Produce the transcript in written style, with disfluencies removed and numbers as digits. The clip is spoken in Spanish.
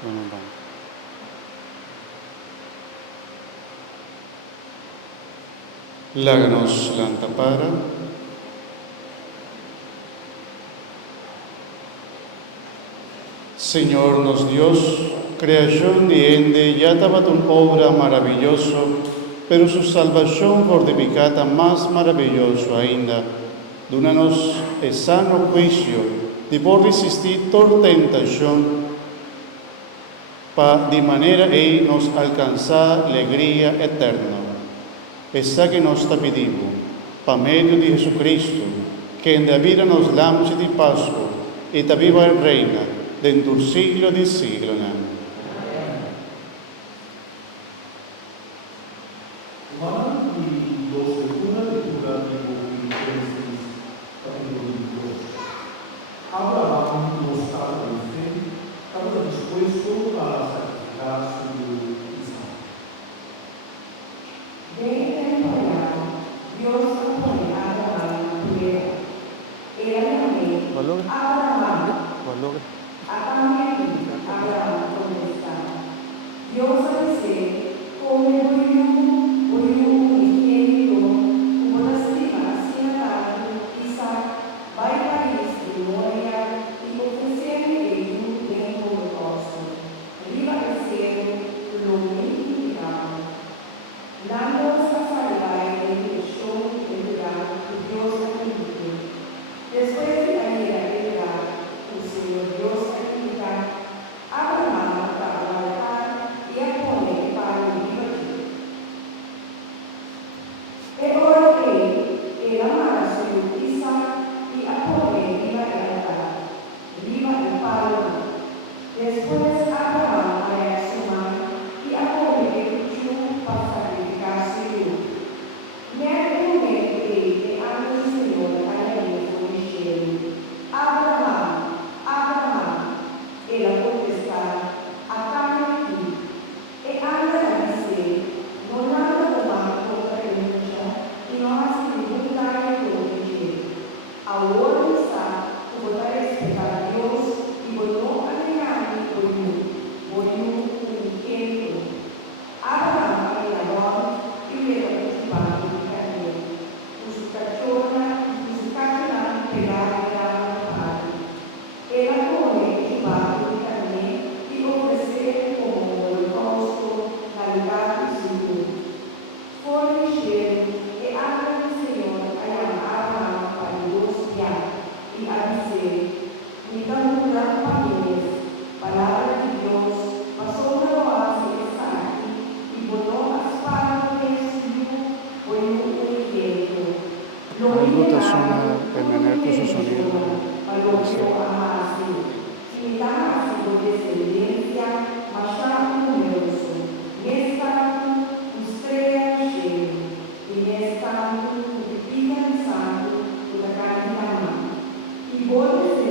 Bueno, vamos. Lagnos lantapara. Señor nos Dios, creación de ende, ya estaba tu obra maravilloso, pero su salvación fortificada más maravilloso ainda. Dúnanos el sano juicio de por resistir toda tentación, de manera que nos alcanzar alegría eterna. Esa que nos está pedimos, por medio de Jesucristo, que en la vida nos lance de Pascua y ta viva y reina dentro del siglo de siglo. Amén. Abraham, mostrado en fe, estaba dispuesto a sacrificar su hijo. De temporal, Dios pone a Abraham primero. Era Abraham. Abraham contestaba. Dios dice, come voy unigénito, como las primas sin atado, Isaac, vai país de Moria y ofrecerle el un holocausto. Viva el cielo, lo unificado. Dando esta salida en el show del lugar que Dios ha permitido. Después de ir a lugar, el Señor Dios sacrifica, Abraham para el altar y pone para el vivo. E ora que la mara su Isaac y pone viva el altar, viva el palo. Después Abraham a su mano y pone el cuchillo para sacrificarse. Abraham, ela contestar, acá aqui, e anda a dizer, não nada do mal contra a igreja, e nós tributaram o dinheiro. A outra está, que botar a explicar a Deus, e botou a negar por um inquérito. Abraham, agora, e o leva de baixo de caminho. Os cachorros, pegaram a parte. Ela come de baixo de caminho e oferecer como holocausto na lugar do Senhor. Foi encher e água do Senhor a Abraham para Deus e a dizer, me dá lugar famílias, palavra de Deus, passou na oásis de Isaac e botou as palmas do Senhor, foi inquieto. Algunas son permanecer con su sonido. Descendencia, machado numeroso, y estado estrella cheia, e estado purifica de santo, toda carne da mão. E vou dizer